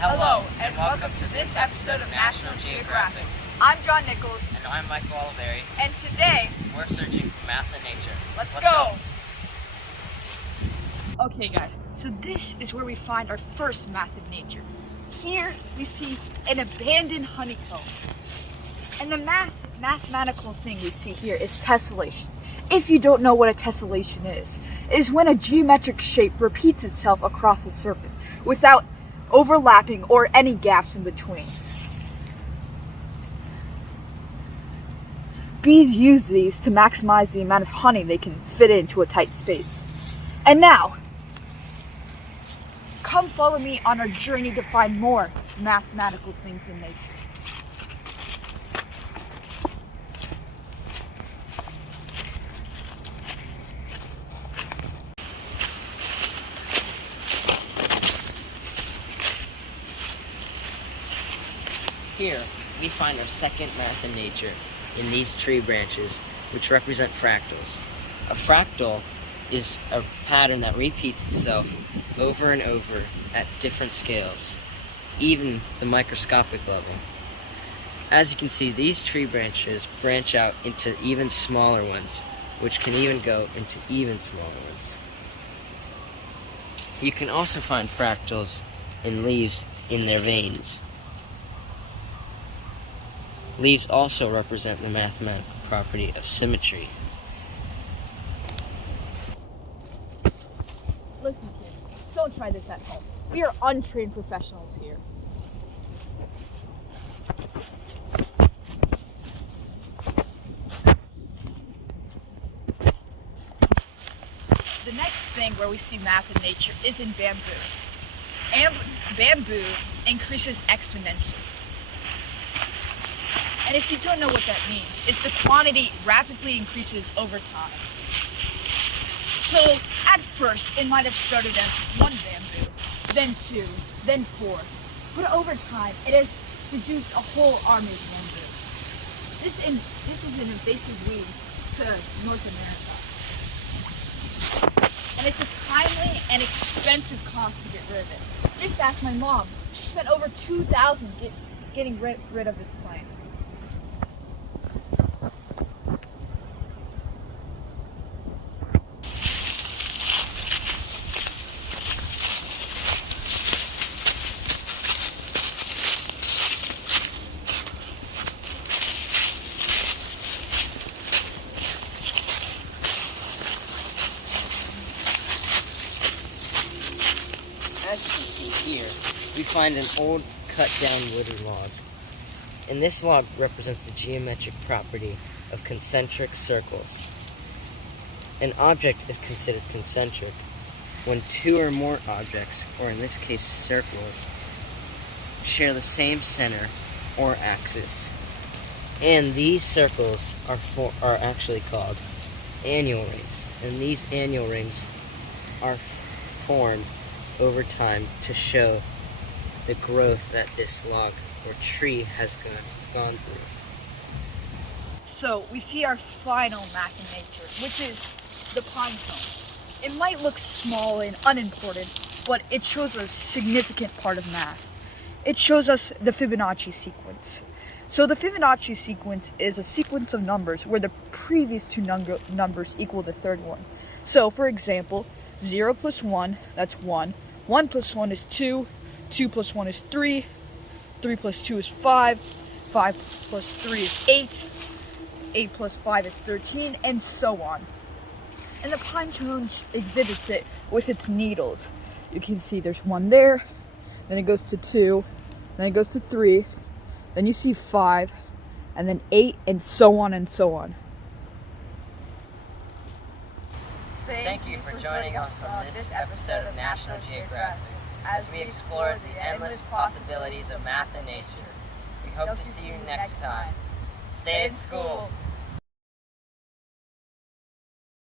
Hello, and welcome to this episode of National Geographic. I'm John Nichols. And I'm Michael Oliveri. And today, we're searching for math in nature. Let's go! Okay guys, so this is where we find our first math in nature. Here we see an abandoned honeycomb. And the mathematical thing we see here is tessellation. If you don't know what a tessellation is, it is when a geometric shape repeats itself across the surface without overlapping or any gaps in between. Bees use these to maximize the amount of honey they can fit into a tight space. And now, come follow me on our journey to find more mathematical things in nature. Here, we find our second math in nature in these tree branches, which represent fractals. A fractal is a pattern that repeats itself over and over at different scales, even the microscopic level. As you can see, these tree branches branch out into even smaller ones, which can even go into even smaller ones. You can also find fractals in leaves in their veins. Leaves also represent the mathematical property of symmetry. Listen, kids, don't try this at home. We are untrained professionals here. The next thing where we see math in nature is in bamboo. And bamboo increases exponentially. And if you don't know what that means, it's the quantity rapidly increases over time. So at first, it might have started as one bamboo, then two, then four. But over time, it has produced a whole army of bamboo. This is an invasive weed to North America. And it's a timely and expensive cost to get rid of it. Just ask my mom. She spent over $2,000 getting rid of this plant. As you can see here, we find an old cut-down wooden log. And this log represents the geometric property of concentric circles. An object is considered concentric when two or more objects, or in this case circles, share the same center or axis. And these circles are actually called annual rings. And these annual rings are formed over time to show the growth that this log or tree has gone through. So we see our final math in nature, which is the pine cone. It might look small and unimportant, but it shows a significant part of math. It shows us the Fibonacci sequence. So the Fibonacci sequence is a sequence of numbers where the previous two numbers equal the third one. So for example, 0 plus 1, that's 1. 1 plus 1 is 2. 2 plus 1 is 3. 3 plus 2 is 5. 5 plus 3 is 8. 8 plus 5 is 13, and so on. And the pine cone exhibits it with its needles. You can see there's 1 there, then it goes to 2, then it goes to 3, then you see 5, and then 8, and so on and so on. Thank you for joining us on this episode of National Geographic as we explore the endless possibilities of math and nature. We hope to see you next time. Stay in school.